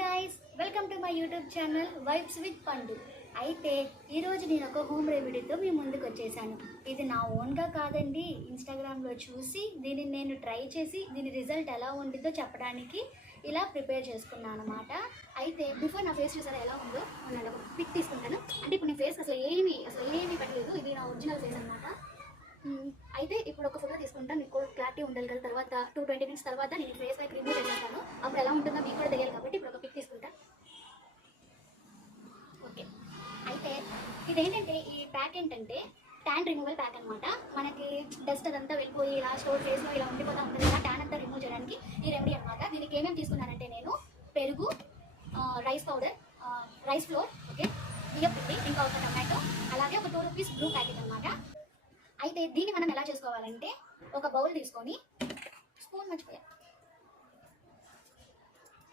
Guys, welcome to my YouTube channel vibes with పండు. అయితే ఈరోజు నేను ఒక హోమ్ రెమెడీతో మీ ముందుకు వచ్చేసాను. ఇది నా ఓన్గా కాదండి, ఇన్స్టాగ్రామ్లో చూసి దీన్ని నేను ట్రై చేసి దీని రిజల్ట్ ఎలా ఉంటుందో చెప్పడానికి ఇలా ప్రిపేర్ చేసుకున్నాను అనమాట. అయితే బిఫోర్ నా ఫేస్ చూసారా ఎలా ఉందో నేను ఒక పిక్ తీసుకుంటాను. అంటే ఇప్పుడు నేను ఫేస్ అసలు ఏమీ పెట్టలేదు, ఇది నా ఒరిజినల్ ఫేస్ అనమాట. అయితే ఇప్పుడు ఒక ఫోటో తీసుకుంటాను, మీకు క్లారిటీ ఉండాలి కదా. తర్వాత 2-20 మినిట్స్ తర్వాత నేను ఫేస్ ప్యాక్ రిమూవ్ చేస్తాను, అప్పుడు ఎలా ఉంటుందో మీకు కూడా తెలియాలి కాబట్టి ఇప్పుడు ఒక పిక్ తీసుకుంటాను. ఓకే, అయితే ఇదేంటంటే ఈ ప్యాక్ ఏంటంటే ట్యాన్ రిమూవల్ ప్యాక్ అనమాట. మనకి డస్ట్ అదంతా వెళ్ళిపోయి ఇలా స్టోర్ ఫేస్లో ఇలా ఉండిపోతూ ఉంటుంది కదా, ట్యాన్ అంతా రిమూవ్ చేయడానికి ఈ రెమెడీ అనమాట. దీనికి ఏమేమి తీసుకున్నానంటే నేను పెరుగు, rice powder, rice flour, okay, బియ్యం పిండి, ఇంకా ఒక టొమాటో, అలాగే ఒక 2 రూపీస్ బ్లూ ప్యాకెట్ అనమాట. అయితే దీన్ని మనం ఎలా చేసుకోవాలంటే ఒక బౌల్ తీసుకొని స్పూన్ మర్చిపోయా.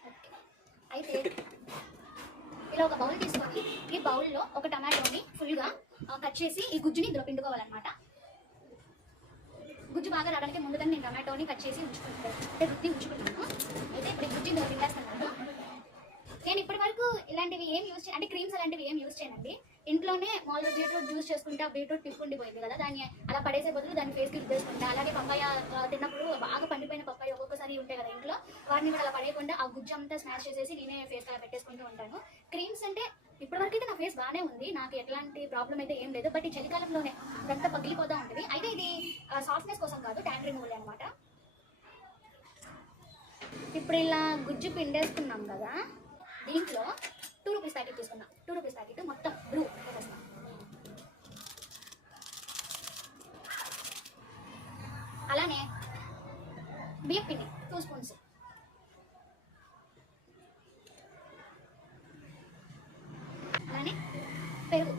ఓకే, అయితే ఇలా ఒక బౌల్ తీసుకొని ఈ బౌల్లో ఒక టమాటోని ఫుల్గా కట్ చేసి ఈ గుజ్జుని ఇందులో పిండుకోవాలన్నమాట. గుజ్జు బాగా రావడానికి ముందుగా నేను టమాటోని కట్ చేసి ఉంచుకుంటాను, అంటే రుద్ది ఉంచుకుంటాను. అయితే ఇప్పుడు గుజ్జు ఇందులో పిండేస్తున్నాను. నేను ఇప్పటి వరకు ఇలాంటివి ఏం యూజ్ అంటే క్రీమ్స్ అలాంటివి ఏం యూజ్ చేయనండి. ఇంట్లోనే మామూలుగా బీట్రూట్ జ్యూస్ చేసుకుంటా, బీట్రూట్ పిప్పు ఉండిపోయింది కదా, దాన్ని అలా పడేసే బదులు దాన్ని ఫేస్కి రుద్దేసుకుంటా. అలాగే పప్పాయ తిన్నప్పుడు బాగా పండిపోయిన పప్పాయ ఒక్కొక్కసారి ఉంటాయి కదా ఇంట్లో, వాటిని కూడా అలా పడేయకుండా ఆ గుజ్జు అంతా స్మాష్ చేసేసి నేనే ఫేస్ అలా పెట్టేసుకుంటూ ఉంటాను. క్రీమ్స్ అంటే ఇప్పటివరకు అయితే నా ఫేస్ బాగానే ఉంది, నాకు ఎట్లాంటి ప్రాబ్లం అయితే ఏం లేదు. బట్ ఈ చలికాలంలోనే అంతా పగిలిపోతూ ఉంటుంది. అయితే ఇది సాఫ్ట్నెస్ కోసం కాదు, ట్యాన్ రిమూవల్ అనమాట. ఇప్పుడు ఇలా గుజ్జు పిండేసుకున్నాం కదా, దీంట్లో 2 రూపీస్ ప్యాకెట్ తీసుకున్నాం. 2 రూపీస్ ప్యాకెట్ మొత్తం బ్లూ వేసేస్తాం. అలానే బియ్యం పిండి 2 స్పూన్స్, అలానే పెరుగు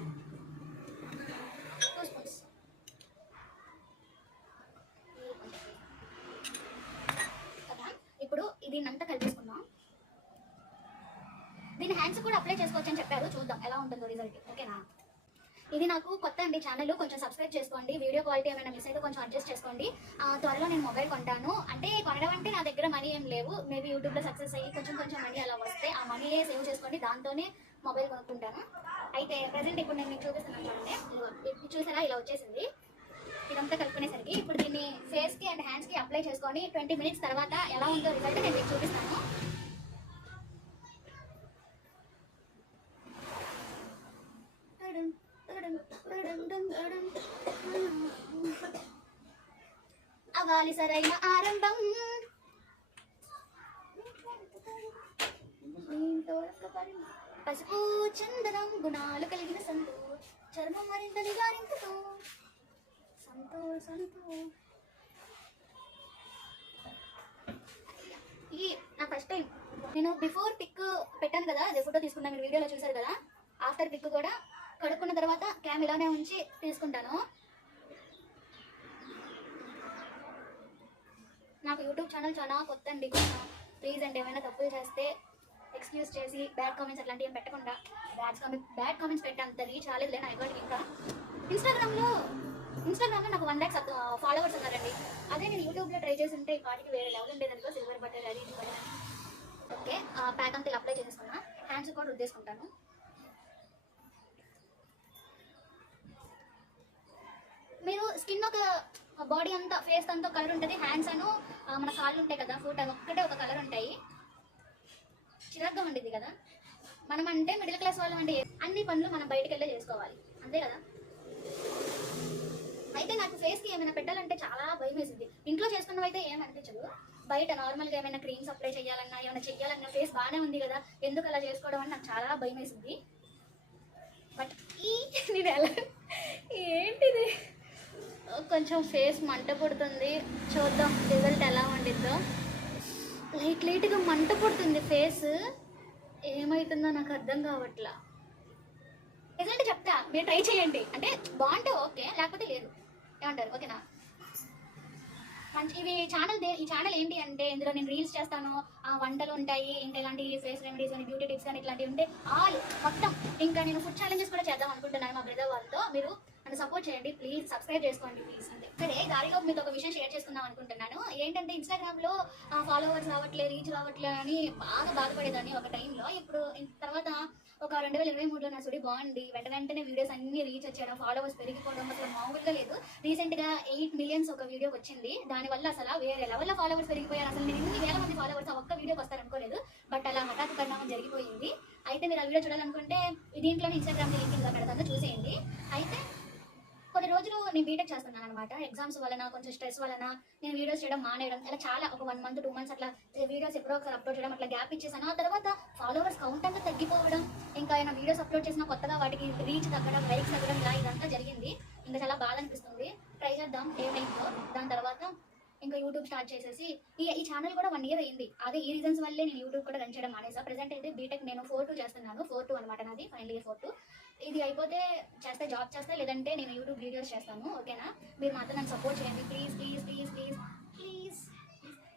2 స్పూన్స్. ఇప్పుడు దీన్నంతా కలిపేసుకుందాం. దీని హ్యాండ్స్ కూడా అప్లై చేసుకోవచ్చు అని చెప్పారు, చూద్దాం ఎలా ఉంటుందో రిజల్ట్. ఓకేనా, ఇది నాకు కొత్త అండి ఛానల్, కొంచెం సబ్స్క్రైబ్ చేసుకోండి. వీడియో క్వాలిటీ ఏమైనా మిస్ అయితే కొంచెం అడ్జస్ట్ చేసుకోండి. త్వరలో నేను మొబైల్ కొంటాను. అంటే కొనడం అంటే నా దగ్గర మనీ ఏం లేవు, మేబీ యూట్యూబ్లో సక్సెస్ అయ్యి కొంచెం మనీ అలా వస్తే ఆ మనీయే సేవ్ చేసుకొని దాంతోనే మొబైల్ కొనుక్కుంటాను. అయితే ప్రజెంట్ ఇప్పుడు నేను మీకు చూపిస్తున్నాను చూడండి, ఇది చూసారా ఇలా వచ్చేసింది. ఇదంతా కలుపుకునేసరికి ఇప్పుడు దీన్ని ఫేస్కి అండ్ హ్యాండ్స్కి అప్లై చేసుకొని 20 మినిట్స్ తర్వాత ఎలా ఉందో రిజల్ట్ నేను మీకు చూపిస్తాను. అవ్వాలి సరైన ఆరంభం, పసుపు చందనం గుణాలు కలిగిన సంతో, చర్మం మరింత నిగారింపుతో సంతో. ఈ నా ఫస్ట్ టైం నేను బిఫోర్ పిక్ పెట్టాను కదా, అదే ఫోటో తీసుకున్నా, మీరు వీడియోలో చూసారు కదా. ఆఫ్టర్ పిక్ కూడా కడుక్కున్న తర్వాత క్యామ్ ఇలానే ఉంచి తీసుకుంటాను. నాకు యూట్యూబ్ ఛానల్ చాలా కొత్త అండి, కొంచెం ప్లీజ్ అండి ఏమైనా తప్పులు చేస్తే ఎక్స్క్యూజ్ చేసి బ్యాడ్ కామెంట్స్ అట్లాంటివి ఏం పెట్టకుండా. బ్యాడ్ కామెంట్స్ పెట్టే అంత రీచ్ రాలేదులే నా అకౌంట్కి. ఇంకా ఇన్స్టాగ్రామ్లో నాకు 1 lakh ఫాలోవర్స్ ఉన్నారండి. అదే నేను యూట్యూబ్లో ట్రై చేసి ఉంటే ఈ పాటికి వేరే లెవెల్ ఉండేదనుకో, సిల్వర్ బట్టర్ అది ఇది. ఓకే, ప్యాక్ అంతా అప్లై చేసేసుకున్నా, హ్యాండ్స్ కూడా రుద్దేసుకుంటాను. మీరు స్కిన్ ఒక బాడీ అంతా ఫేస్ అంతా కలర్ ఉంటుంది, హ్యాండ్స్ అను మన కాళ్ళు ఉంటాయి కదా, ఫుట్ అవి ఒక్కటే ఒక కలర్ ఉంటాయి, చిరాగ్గా ఉండేది కదా. మనం అంటే మిడిల్ క్లాస్ వాళ్ళం అంటే అన్ని పనులు మనం బయటకు వెళ్ళే చేసుకోవాలి, అంతే కదా. అయితే నాకు ఫేస్కి ఏమైనా పెట్టాలంటే చాలా భయం వేసింది. ఇంట్లో చేసుకున్నవైతే ఏమనిపించదు, బయట నార్మల్గా ఏమైనా క్రీమ్స్ అప్లై చేయాలన్నా ఏమైనా చెయ్యాలన్నా ఫేస్ బాగానే ఉంది కదా, ఎందుకు అలా చేసుకోవడం అని నాకు చాలా భయం వేసింది. బట్ నేను ఎలా ఏంటిది కొంచెం ఫేస్ మంట పుడుతుంది, చూద్దాం రిజల్ట్ ఎలా ఉండిద్దో. లైట్గా మంట పుడుతుంది ఫేస్, ఏమవుతుందో నాకు అర్థం కావట్లా. రిజల్ట్ చెప్తా, మీరు ట్రై చేయండి. అంటే బాగుంటే ఓకే, లేకపోతే లేదు, ఏమంటారు? ఓకేనా. మంచి ఈ ఛానల్ ఏంటి అంటే ఇందులో నేను రీల్స్ చేస్తాను, వంటలు ఉంటాయి, ఇంకా ఇలాంటి ఫేస్ రెమెడీస్ కానీ బ్యూటీ టిప్స్ కానీ ఇట్లాంటివి ఉంటే ఆల్ మొత్తం. ఇంకా నేను ఫుడ్ ఛాలెంజెస్ కూడా చేద్దాం అనుకుంటున్నాను మా బ్రదర్ వాళ్ళతో. మీరు నన్ను సపోర్ట్ చేయండి ప్లీజ్, సబ్స్క్రైబ్ చేసుకోండి ప్లీజ్. అంతే. సరే దారిలో మీతో ఒక విషయం షేర్ చేసుకుందాం అనుకుంటున్నాను. ఏంటంటే ఇన్స్టాగ్రామ్లో ఫాలోవర్స్ రావట్లే, రీచ్ రావట్లే అని బాగా బాధపడేదాన్ని ఒక టైంలో. ఇప్పుడు తర్వాత ఒక 2023లో నా సుడి బాగుంది, వెంటనే వీడియోస్ అన్ని రీచ్ వచ్చాను, ఫాలోవర్స్ పెరిగిపోవడం అసలు మామూలుగా లేదు. రీసెంట్గా 8 మిలియన్స్ ఒక వీడియోకి వచ్చింది. దానివల్ల అసలు వేరే లెవెల్లో ఫాలోవర్స్ పెరిగిపోయారు. అసలు నేను ఇన్ని వేల మంది ఫాలోవర్స్ ఆ ఒక్క వీడియోకి వస్తారనుకోలేదు. బట్ అలా హఠాత్ పరిణామం జరిగిపోయింది. అయితే మీరు ఆ వీడియో చూడాలనుకుంటే దీంట్లోనే ఇన్స్టాగ్రామ్ లింక్ ఇలా పెడతాను, చూసేయండి. అయితే కొన్ని రోజులు నేను బీటెక్ చేస్తున్నాను అనమాట. ఎగ్జామ్స్ వలన కొంచెం స్ట్రెస్ వలన నేను వీడియోస్ చేయడం మానేయడం, అలా చాలా ఒక 1 మంత్ 2 మంత్స్ అట్లా వీడియోస్ ఎప్పుడో ఒకసారి అప్లోడ్ చేయడం అట్లా గ్యాప్ ఇచ్చేసాను. ఆ తర్వాత ఫాలోవర్స్ కౌంట్ అంతా తగ్గిపోవడం, ఇంకా ఏమైనా వీడియోస్ అప్లోడ్ చేసిన కొత్తగా వాటికి రీచ్ తగ్గడం, లైక్స్ తగ్గడం, ఇలా ఇదంతా జరిగింది. ఇంకా చాలా బాధ అనిపిస్తుంది. ట్రై చేద్దాం ఏమైందో. దాని తర్వాత ఇంకా యూట్యూబ్ స్టార్ట్ చేసేసి ఈ ఛానల్ కూడా 1 ఇయర్ అయింది. అదే ఈ రీజన్స్ వల్లే నేను యూట్యూబ్ కూడా రన్ చేయడం మానేసా. ప్రెసెంట్ అయితే బీటెక్ నేను 4-2 చేస్తున్నాను. 4-2 అనమాట నాది, ఫైనల్ ఇయర్ 4-2. ఇది అయిపోతే చేస్తే జాబ్ చేస్తే, లేదంటే నేను యూట్యూబ్ వీడియోస్ చేస్తాను. ఓకేనా? మీరు మాత్రం నన్ను సపోర్ట్ చేయండి please please please please please.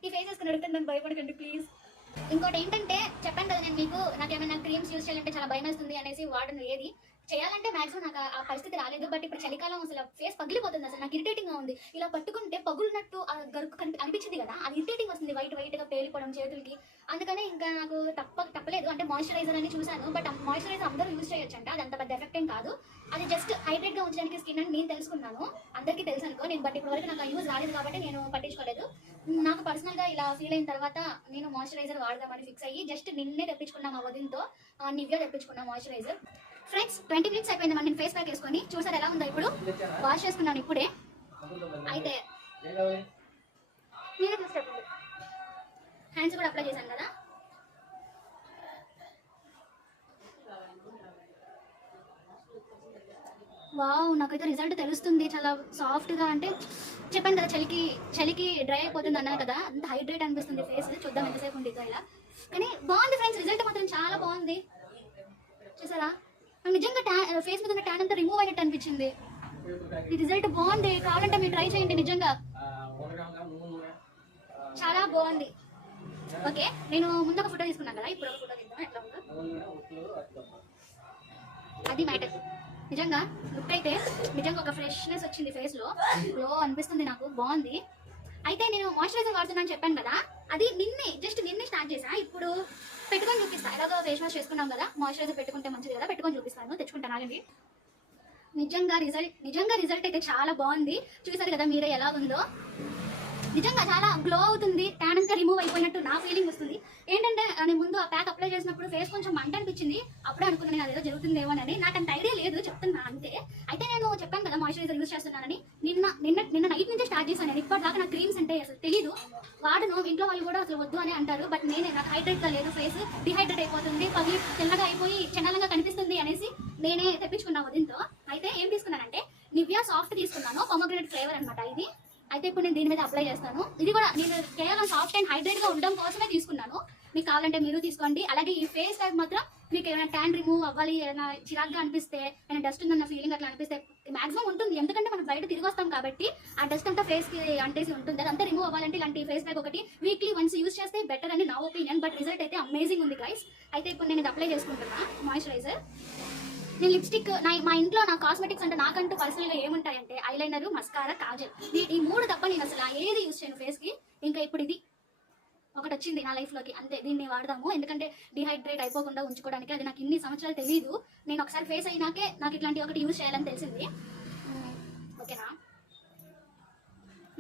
ఈ ఫేస్ వేసుకుని అడుగుతాను, నన్ను భయపడకండి ప్లీజ్. ఇంకోటి ఏంటంటే చెప్పాను కదా నేను మీకు, నాకేమైనా క్రీమ్స్ యూజ్ చేయాలంటే చాలా భయం వేస్తుంది అనేసి వాడను ఏది చేయాలంటే మాక్సిమం నాకు ఆ పరిస్థితి రాలేదు. బట్ ఇప్పుడు చలికాలం అసలు ఫేస్ పగిలిపోతుంది. అసలు నాకు ఇరిటేటింగ్ గా ఉంది. ఇలా పట్టుకుంటే పగులున్నట్టు ఆ గరుకు అనిపించింది కదా, అది ఇరిటేటింగ్ వస్తుంది, వైట్ గా పేలిపోవడం చేతులకి. అందుకనే ఇంకా నాకు తప్పలేదు. అంటే మాయిశ్చరైజర్ అని చూసాను, బట్ మాయిశ్చరైజర్ అందరూ యూజ్ చేయొచ్చంట. అది అంత పెద్ద ఎఫెక్ట్ ఏం కాదు. అది జస్ట్ హైడ్రేట్ గా ఉంచడానికి స్కిన్ అని నేను తెలుసుకున్నాను. అందరికీ తెలుసు అనుకో నేను, బట్ ఇప్పుడు వరకు నాకు యూజ్ రాలేదు కాబట్టి నేను పట్టించుకోలేదు. నాకు పర్సనల్ గా ఇలా ఫీల్ అయిన తర్వాత నేను మాయిశ్చరైజర్ వాడదామని ఫిక్స్ అయ్యి జస్ట్ నిన్నే తెప్పించుకున్నాం మా వదినతో, నివ్యా తెప్పించుకున్నాం మాయిశ్చరైజర్. ఫ్రెండ్స్ 20 మినిట్స్ అయిపోయింది మన నేను ఫేస్ ప్యాక్ వేసుకొని. చూసారు ఎలా ఉందో? ఇప్పుడు వాష్ చేసుకున్నాను ఇప్పుడే. అయితే నేనే చూసేటప్పుడు హ్యాండ్స్ కూడా అప్లై చేశాను కదా. వావ్, నాకైతే రిజల్ట్ తెలుస్తుంది. చాలా సాఫ్ట్గా, అంటే చెప్పాను కదా చలికి డ్రై అయిపోతుంది అన్నాను కదా, అంత హైడ్రేట్ అనిపిస్తుంది ఫేస్. చూద్దాం ఎంతసేపు ఉండిద్దో ఇలా. కానీ బాగుంది ఫ్రెండ్స్, రిజల్ట్ మాత్రం చాలా బాగుంది. చూసారా? నిజంగా ఫేస్ మీద ఉన్న ట్యాన్ అంతా రిమూవ్ అయినట్టు అనిపించింది. ఈ రిజల్ట్ బాగుంది, కావాలంటే మీరు ట్రై చేయండి. నిజంగా చాలా బాగుంది. ఓకే, నేను ముందు ఒక ఫోటో తీసుకున్నాను కదా, ఇప్పుడు ఒక ఫోటో తీద్దాం ఎట్లా ఉందో. అది మ్యాటర్. నిజంగా లుక్ అయితే నిజంగా ఒక ఫ్రెష్నెస్ వచ్చింది ఫేస్ లో, గ్లో అనిపిస్తుంది నాకు, బాగుంది. అయితే నేను మాయిశ్చరైజర్ వాడుతున్నాను చెప్పాను కదా, అది జస్ట్ నిన్నే స్టార్ట్ చేసా. ఇప్పుడు పెట్టుకొని చూపిస్తా. ఎలాగో ఫేస్ వాష్ చేసుకున్నాం కదా, మాయిశ్చరైజర్ పెట్టుకుంటే మంచిది కదా, పెట్టుకొని చూపిస్తాను. తెచ్చుకుంటాను ఆగండి. నిజంగా రిజల్ట్ అయితే చాలా బాగుంది. చూసారు కదా మీరే ఎలా ఉందో. నిజంగా చాలా గ్లో అవుతుంది, ట్యాన్ అంతా రిమూవ్ అయిపోయినట్టు నా ఫీలింగ్ వస్తుంది. ఏంటంటే నేను ముందు ఆ ప్యాక్ అప్లై చేసినప్పుడు ఫేస్ కొంచెం మంట అనిపించింది. అప్పుడే అనుకున్నాను అదేదో జరుగుతుందేమో అని. నాకు అంత ఐడియా లేదు, చెప్తున్నా అంతే. అయితే నేను చెప్పాను కదా మాయిశ్చరైజర్ యూజ్ చేస్తున్నానని, నిన్న నైట్ నుంచే స్టార్ట్ చేశాను. నేను ఇప్పటిదాకా నాకు క్రీమ్స్ అంటే అసలు తెలీదు, వాడను. ఇంట్లో వాళ్ళు కూడా అసలు వద్దు అని అంటారు. బట్ నాకు హైడ్రేట్గా లేదు, ఫేస్ డిహైడ్రేట్ అయిపోతుంది, పగిలి తెల్లగా అయిపోయి చెన్నలంగా కనిపిస్తుంది అనేసి నేనే తెప్పించుకున్నా వదినతో. అయితే ఏం తీసుకున్నానంటే నివ్యా సాఫ్ట్ తీసుకున్నాను, పొమోగ్రనేట్ ఫ్లేవర్ అనమాట ఇది. అయితే ఇప్పుడు నేను దీని మీద అప్లై చేస్తాను. ఇది కూడా నేను కేవలం సాఫ్ట్ అండ్ హైడ్రేట్ గా ఉండడం కోసమే తీసుకున్నాను. మీకు కావాలంటే మీరు తీసుకోండి. అలాగే ఈ ఫేస్ ప్యాక్ మాత్రం మీకు ఏమైనా ట్యాన్ రిమూవ్ అవ్వాలి, ఏమైనా చిరాగ్గా అనిపిస్తే, ఏమైనా డస్ట్ ఉందన్న ఫీలింగ్ అట్లా అనిపిస్తే మాక్సిమం ఉంటుంది. ఎందుకంటే మనం బయట తిరిగి వస్తాం కాబట్టి ఆ డస్ట్ అంతా ఫేస్ కి అంటేసి ఉంటుంది. అదంతా రిమూవ్ అవ్వాలంటే ఇలాంటి ఫేస్ ప్యాక్ ఒకటి వీక్లీ వన్స్ యూజ్ చేస్తే బెటర్ అని నా ఒపీనియన్. బట్ రిజల్ట్ అయితే అమేజింగ్ ఉంది గైస్. అయితే ఇప్పుడు నేను ఇది అప్లై చేసుకుంటున్నా మాయిశ్చరైజర్. నేను లిప్స్టిక్ మా ఇంట్లో నా కాస్మెటిక్స్ అంటే నాకంటూ పర్సనల్గా ఏముంటాయంటే ఐలైనర్, మస్కారా, కాజల్, ఈ 3 తప్ప నేను అసలు ఏది యూజ్ చేయను ఫేస్కి. ఇంకా ఇప్పుడు ఇది ఒకటి వచ్చింది నా లైఫ్లోకి, అంతే. దీన్ని వాడదాము ఎందుకంటే డిహైడ్రేట్ అయిపోకుండా ఉంచుకోవడానికి. అది నాకు ఇన్ని సంవత్సరాలు తెలియదు. నేను ఒకసారి ఫేస్ అయినాకే నాకు ఇట్లాంటి ఒకటి యూజ్ చేయాలని తెలిసింది. ఓకేనా?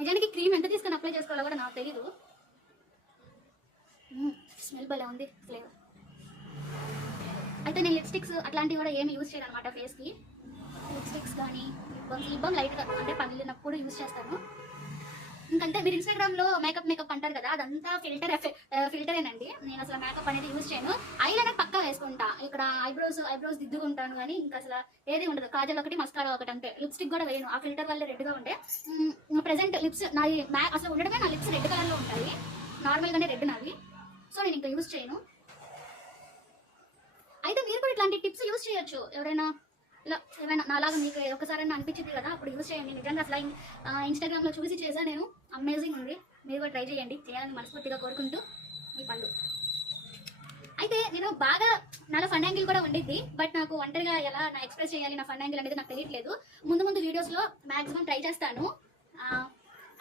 నిజానికి క్రీమ్ ఎంత తీసుకొని అప్లై చేసుకోవాలో కూడా నాకు తెలీదు. స్మెల్ భలే ఉంది, ఫ్లేవర్. అయితే నేను లిప్స్టిక్స్ అట్లాంటివి కూడా ఏమి యూజ్ చేయను అనమాట ఫేస్కి. లిప్స్టిక్స్ కానీ లిప్ బామ్ లైట్గా అంటే పగిలినప్పుడు యూజ్ చేస్తాను. ఇంకంటే మీరు ఇన్స్టాగ్రామ్లో మేకప్ అంటారు కదా, అదంతా ఫిల్టరేనండి. నేను అసలు మేకప్ అనేది యూజ్ చేయను. ఐలైనర్ పక్కా వేసుకుంటా, ఇక్కడ ఐబ్రోస్ దిద్దుకుంటాను, కానీ ఇంకా అసలు ఏది ఉండదు. కాజల్ ఒకటి, మస్కారా ఒకటి, అంతే. లిప్స్టిక్ కూడా వేయను, ఆ ఫిల్టర్ వల్ల రెడ్గా ఉంటే. ప్రెసెంట్ లిప్స్ నాది అసలు ఉండడమే, నా లిప్స్ రెడ్ కలర్లో ఉంటాయి, నార్మల్గానే రెడ్ నావి. సో నేను ఇంకా యూజ్ చేయను. అయితే మీరు కూడా ఇట్లాంటి టిప్స్ యూజ్ చేయొచ్చు. ఎవరైనా నాలాగా మీకు ఒకసారైనా అనిపించింది కదా, అప్పుడు యూజ్ చేయండి. నిజంగా అసలు ఇన్స్టాగ్రామ్లో చూసి చేసా నేను, అమేజింగ్ ఉంది. మీరు కూడా ట్రై చేయండి, చేయాలని మనస్ఫూర్తిగా కోరుకుంటూ మీ పండు. అయితే నేను బాగా నాలో ఫన్ యాంగిల్ కూడా ఉండిద్ది, బట్ నాకు ఒంటరిగా ఎలా నా ఎక్స్ప్రెస్ చేయాలి నా ఫన్ యాంగిల్ అనేది నాకు తెలియట్లేదు. ముందు ముందు వీడియోస్లో మాక్సిమం ట్రై చేస్తాను.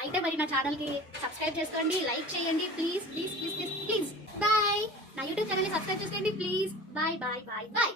అయితే మరి నా ఛానల్కి సబ్స్క్రైబ్ చేసుకోండి, లైక్ చేయండి please please please please please. Bye. నా యూట్యూబ్ ఛానల్ని సబ్స్క్రైబ్ చేసుకోండి please. Bye bye bye bye.